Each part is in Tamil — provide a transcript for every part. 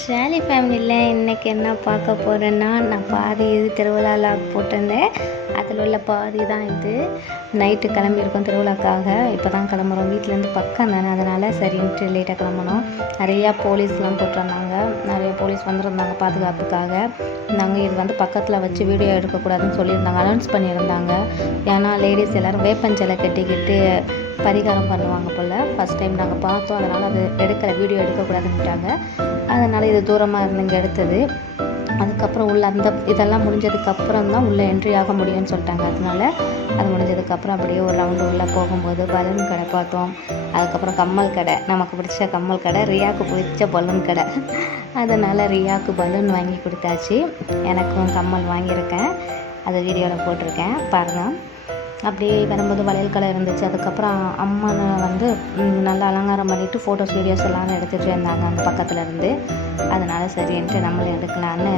ஷாலி ஃபேமிலியில் இன்றைக்கி என்ன பார்க்க போகிறேன்னா, நான் பாதி இது திருவிழா லாக் போட்டிருந்தேன். அதில் உள்ள பாதி தான் இது. நைட்டு கிளம்பியிருக்கோம் திருவிழாக்காக. இப்போ தான் கிளம்புறோம். வீட்டிலேருந்து பக்கம் தானே, அதனால் சரின்ட்டு லேட்டாக கிளம்பணும். நிறையா போலீஸ்லாம் போட்டிருந்தாங்க. நிறைய போலீஸ் வந்திருந்தாங்க பாதுகாப்புக்காக. நாங்கள் இது வந்து பக்கத்தில் வச்சு வீடியோ எடுக்கக்கூடாதுன்னு சொல்லியிருந்தாங்க, அனௌன்ஸ் பண்ணியிருந்தாங்க. ஏன்னா லேடிஸ் எல்லோரும் வேப்பஞ்சலை கட்டிக்கிட்டு பரிகாரம் பண்ணுவாங்க போல். ஃபஸ்ட் டைம் நாங்கள் பார்த்தோம், அதனால் அது வீடியோ எடுக்கக்கூடாதுன்னுட்டாங்க. அதனால் இது தூரமாக இருந்து இங்கே எடுத்தது. அதுக்கப்புறம் உள்ள அந்த இதெல்லாம் முடிஞ்சதுக்கப்புறம் தான் உள்ளே என்ட்ரி ஆக முடியும்னு சொல்லிட்டாங்க. அதனால் அது முடிஞ்சதுக்கப்புறம் அப்படியே ஒரு ரவுண்டு உள்ளே போகும்போது பலூன் கடை பார்த்தோம். அதுக்கப்புறம் கம்மல் கடை, நமக்கு பிடிச்ச கம்மல் கடை, ரியாவுக்கு பிடிச்ச பலூன் கடை. அதனால் ரியாவுக்கு பலூன் வாங்கி கொடுத்தாச்சு. எனக்கும் கம்மல் வாங்கியிருக்கேன், அது வீடியோவில் போட்டிருக்கேன் பாருங்கள். அப்படியே வரும்போது வளையல் கடை இருந்துச்சு. அதுக்கப்புறம் அம்மா வந்து நல்லா அலங்காரம் பண்ணிவிட்டு ஃபோட்டோஸ் வீடியோஸ் எல்லாம் எடுத்துகிட்டு இருந்தாங்க அந்த பக்கத்தில் இருந்து. அதனால் சரின்ட்டு நம்மளும் எடுக்கலான்னு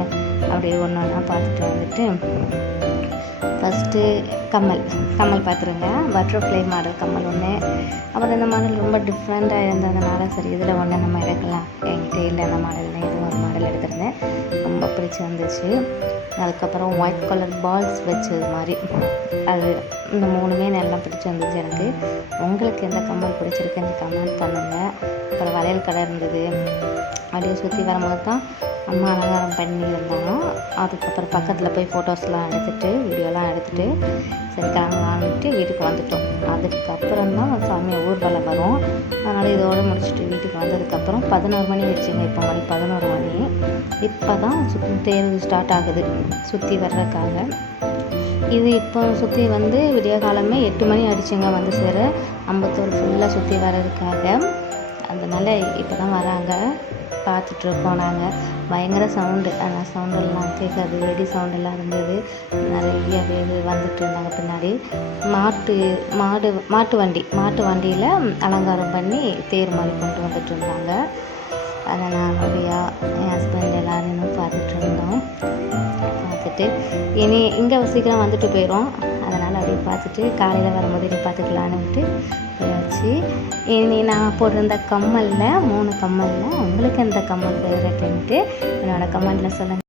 அப்படியே ஒன்று ஒன்றா பார்த்துட்டு வந்துட்டு, ஃபஸ்ட்டு கம்மல் பார்த்துருங்க. பட்டர்ஃப்ளை மாடல் கம்மல் ஒன்று. அப்புறம் இந்த மாடல் ரொம்ப டிஃப்ரெண்ட்டாக இருந்ததுனால சரி இதில் ஒன்று நம்ம எடுக்கலாம். என்கிட்ட இல்லை அந்த மாடல்னு இது ஒரு மாடல் எடுத்திருந்தேன், ரொம்ப பிடிச்சி வந்துச்சு. அதுக்கப்புறம் ஒயிட் கலர் பால்ஸ் வச்சது மாதிரி அது, இந்த மூணுமே நல்லா பிடிச்சி வந்துச்சு எனக்கு. உங்களுக்கு எந்த கம்மல் பிடிச்சிருக்குன்னு கமெண்ட் பண்ணுங்கள். அப்புறம் வளையல் கடை இருந்தது. அப்படியே சுற்றி வரும்போது தான் அம்மா அலங்காரம் பண்ணி இருந்தாங்க. அதுக்கப்புறம் பக்கத்தில் போய் ஃபோட்டோஸ்லாம் எடுத்துகிட்டு வீடியோலாம் எடுத்துகிட்டு சரி கிளம்பலான்ட்டு வீட்டுக்கு வந்துட்டோம். அதுக்கப்புறம் தான் சாமி ஊர்வலம் வரும். அதனால் இதோடு முடிச்சுட்டு வீட்டுக்கு வந்ததுக்கப்புறம் 11 மணி வச்சுங்க. இப்போ மணி 11 மணி. இப்போ தான் தேர் ஸ்டார்ட் ஆகுது சுற்றி வர்றதுக்காக. இது இப்போ சுற்றி வந்து விடிய காலமே 8 மணி ஆகிடுச்சுங்க வந்து சேர. அம்பத்தூர் ஃபுல்லாக சுற்றி வர்றதுக்காக. அதனால் இப்போ தான் வராங்க, பார்த்துட்ருக்கோம் நாங்கள். பயங்கர சவுண்டு, ஆனால் சவுண்டெல்லாம் கேட்காது. வெடி சவுண்டெல்லாம் இருந்தது. நிறைய பேர் வந்துட்டு இருந்தாங்க பின்னாடி. மாட்டு வண்டியில் அலங்காரம் பண்ணி தேர் மாதிரி கொண்டு வந்துட்டு இருந்தாங்க. அதை நான் நிறையா என் ஹஸ்பண்ட் எல்லோரும் பார்த்துட்டு இருந்தோம். பார்த்துட்டு இனி இங்கே சீக்கிரம் வந்துட்டு போயிடும். அதனால் அப்படியே பார்த்துட்டு காலையில் வரும்போது இனி பார்த்துக்கலான்னுட்டு போயாச்சு. இனி நான் போட்டிருந்த கம்மலில் 3 கம்மலில் உங்களுக்கு எந்த கம்மல் ஃபேவரெட்டுன்ட்டு என்னோடய கமெண்ட்டில் சொல்லுங்கள்.